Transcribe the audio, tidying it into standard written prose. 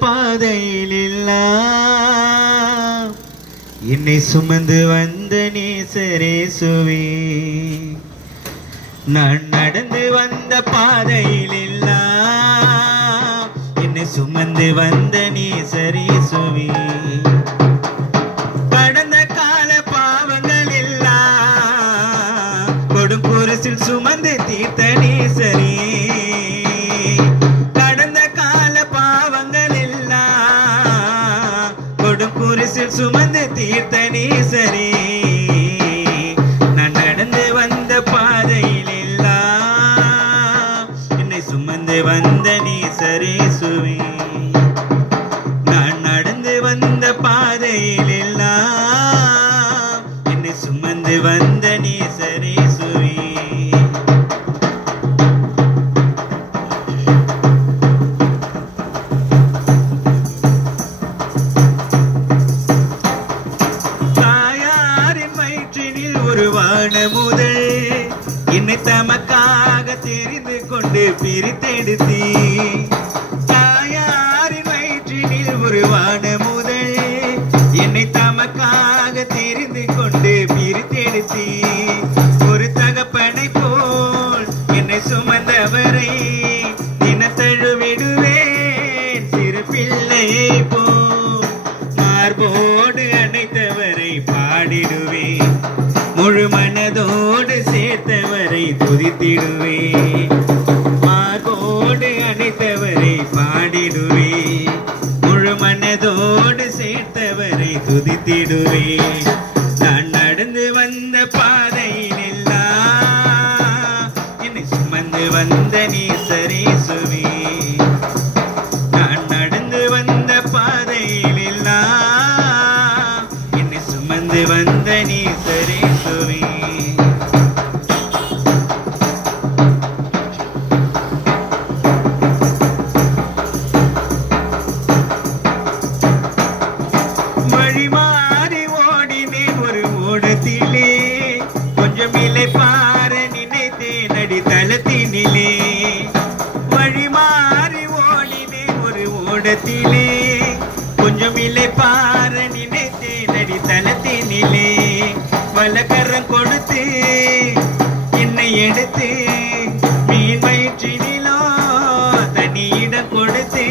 பாதையில் எல்லாம் என்னை சுமந்து வந்த நேசரேசுவே. நான் நடந்து வந்த பாதையில் எல்லாம் என்னை சுமந்து வந்த நேசரேசுவே. கடந்த கால பாவங்கள் எல்லாம் கொடும் குருசில் சுமந்து தீர்த்த நேசரே. கடந்த கால பாவங்கள் எல்லாம் கொடும் குருசில் சுமந்து தீர்த்த நேசரே. நான் நடந்து வந்த பாதையில் எல்லாம் என்னை சுமந்து வந்த நேசரேசுவே. நான் நடந்து வந்த பாதையில் எல்லாம் என்னை சுமந்து வந்த நேசரேசுவே. தாயாரின் வயிற்றினில் உருவான முதல் என்னை தமக்காக தெரிந்து கொண்டு பிரித்தெடுத்தீ. தாயாரின் வயிற்றினில் உருவான முதல் என்னை தமக்காக தெரிந்து கொண்டு பிரித்தெடுத்தீ. ஒரு தகப்பனை போல் என்னை சுமந்தவரை தினத்தழுவிடுவேன். சிறு பிள்ளையை போல் மார்போடு அணைத்தவரை பாடிடுவேன். முழு மனதோடு சேர்த்தவரை துதித்திடுவேன். மார்போடு அணைத்தவரை பாடிடுவேன். முழு மனதோடு சேர்த்தவரை துதித்திடுவேன். நான் நடந்து வந்த பாதையில் எல்லாம் என்னை சுமந்து வந்த நேசரேசுவே. நான் நடந்து வந்த பாதையில் எல்லாம் என்னை சுமந்து வந்த நேசரேசுவே. வழி மாறி ஓடினேன் ஒரு ஓடத்திலே, கொஞ்சம் இளைப்பாற நினைத்தேன் அடித்தளத்தினிலே. வழி மாறி ஓடினேன் ஒரு ஓடத்திலே, கொஞ்சம் இளைப்பாற நினைத்தேன் அடித்தளத்தினிலே. வலக்கரம் கொடுத்து என்னை எடுத்து மீன் வயிற்றினிலோ தனியிடம் கொடுத்து